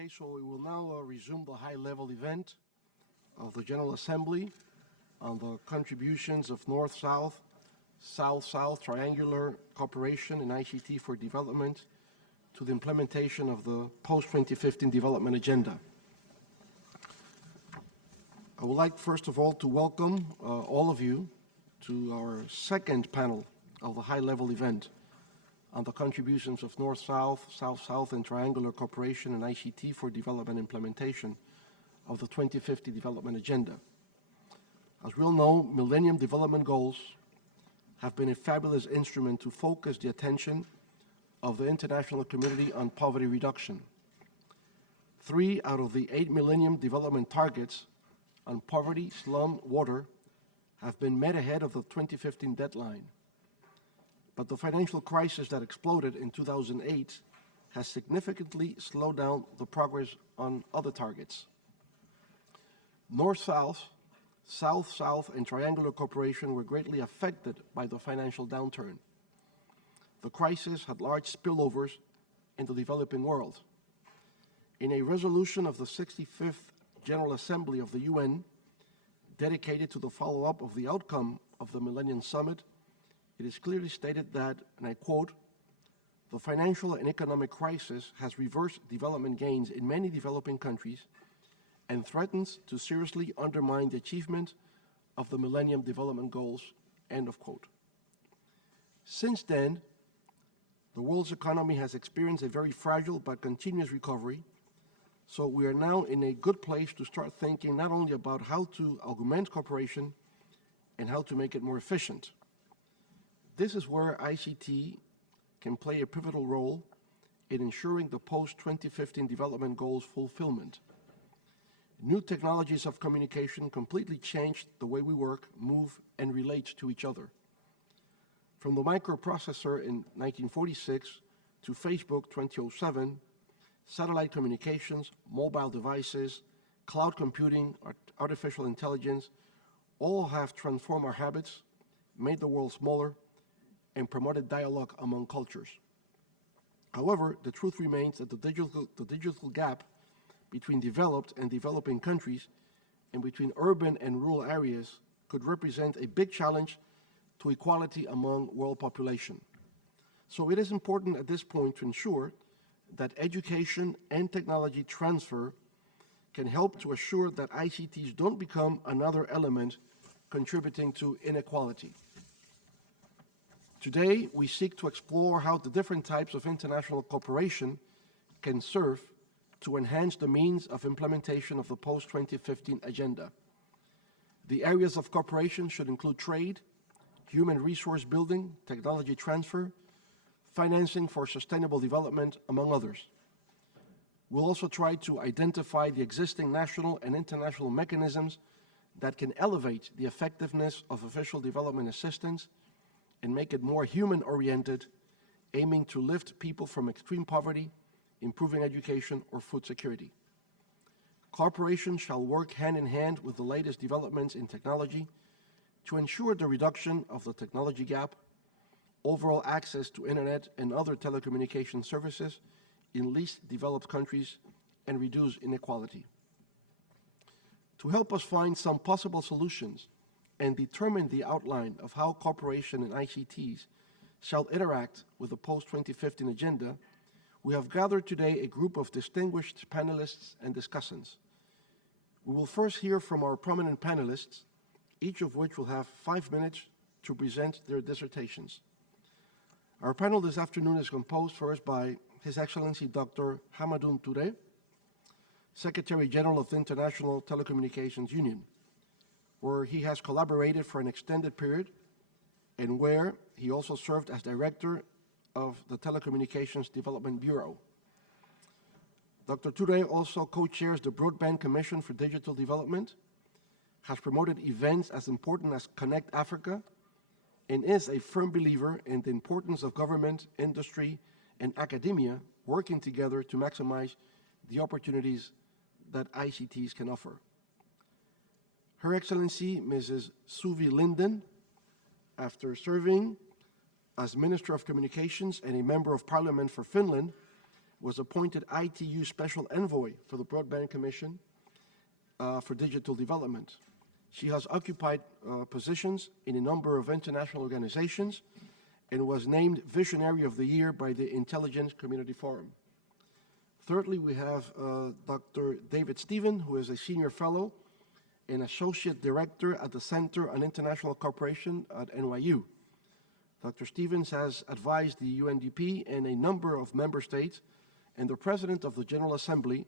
Okay, so we will now resume the high-level event of the General Assembly on the contributions of North-South, South-South triangular cooperation in ICT for development to the implementation of the post-2015 development agenda. I would like, first of all, to welcome all of you to our second panel of the high-level event on the contributions of North-South, South-South, and triangular cooperation in ICT for development implementation of the 2050 development agenda. As we all know, Millennium Development Goals have been a fabulous instrument to focus the attention of the international community on poverty reduction. 3 out of the 8 Millennium Development Targets on poverty, slum, water have been met ahead of the 2015 deadline. But the financial crisis that exploded in 2008 has significantly slowed down the progress on other targets. North-South, South-South, and triangular cooperation were greatly affected by the financial downturn. The crisis had large spillovers in the developing world. In a resolution of the 65th General Assembly of the UN, dedicated to the follow-up of the outcome of the Millennium Summit, it is clearly stated that, and I quote, "The financial and economic crisis has reversed development gains in many developing countries and threatens to seriously undermine the achievement of the Millennium Development Goals," end of quote. Since then, the world's economy has experienced a very fragile but continuous recovery, so we are now in a good place to start thinking not only about how to augment cooperation and how to make it more efficient. This is where ICT can play a pivotal role in ensuring the post-2015 development goals fulfillment. New technologies of communication completely changed the way we work, move, and relate to each other. From the microprocessor in 1946 to Facebook 2007, satellite communications, mobile devices, cloud computing, artificial intelligence, all have transformed our habits, made the world smaller, and promoted dialogue among cultures. However, the truth remains that the digital gap between developed and developing countries and between urban and rural areas could represent a big challenge to equality among world population. So it is important at this point to ensure that education and technology transfer can help to assure that ICTs don't become another element contributing to inequality. Today, we seek to explore how the different types of international cooperation can serve to enhance the means of implementation of the post-2015 agenda. The areas of cooperation should include trade, human resource building, technology transfer, financing for sustainable development, among others. We'll also try to identify the existing national and international mechanisms that can elevate the effectiveness of official development assistance and make it more human-oriented, aiming to lift people from extreme poverty, improving education, or food security. Cooperation shall work hand-in-hand with the latest developments in technology to ensure the reduction of the technology gap, overall access to internet and other telecommunication services in least developed countries, and reduce inequality. To help us find some possible solutions and determine the outline of how cooperation in ICTs shall interact with the post-2015 agenda, we have gathered today a group of distinguished panelists and discussants. We will first hear from our prominent panelists, each of which will have 5 minutes to present their dissertations. Our panel this afternoon is composed first by His Excellency Dr. Hamadoun Touré, Secretary General of the International Telecommunications Union, where he has collaborated for an extended period and where he also served as Director of the Telecommunications Development Bureau. Dr. Touré also co-chairs the Broadband Commission for Digital Development, has promoted events as important as Connect Africa, and is a firm believer in the importance of government, industry, and academia working together to maximize the opportunities that ICTs can offer. Her Excellency Mrs. Suvi Linden, after serving as Minister of Communications and a Member of Parliament for Finland, was appointed ITU Special Envoy for the Broadband Commission for Digital Development. She has occupied positions in a number of international organizations and was named Visionary of the Year by the Intelligence Community Forum. Thirdly, we have Dr. David Stephen, who is a Senior Fellow and Associate Director at the Center on International Cooperation at NYU. Dr. Stevens has advised the UNDP and a number of member states and the President of the General Assembly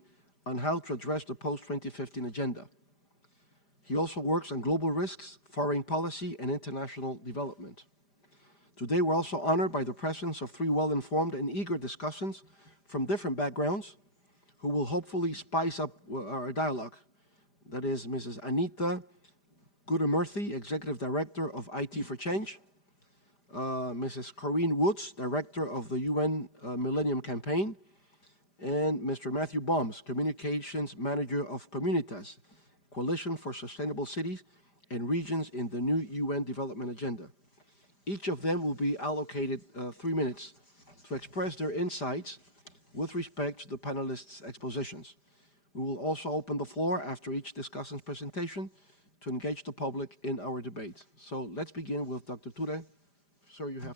on how to address the post-2015 agenda. He also works on global risks, foreign policy, and international development. Today, we're also honored by the presence of three well-informed and eager discussants from different backgrounds who will hopefully spice up our dialogue. That is Mrs. Anita Gudamurthy, Executive Director of IT for Change, Mrs. Corinne Woods, Director of the UN Millennium Campaign, and Mr. Matthew Bombs, Communications Manager of Comunitas, Coalition for Sustainable Cities and Regions in the new UN Development Agenda. Each of them will be allocated 3 minutes to express their insights with respect to the panelists' expositions. We will also open the floor after each discussant's presentation to engage the public in our debate. So let's begin with Dr. Ture. Sir, you have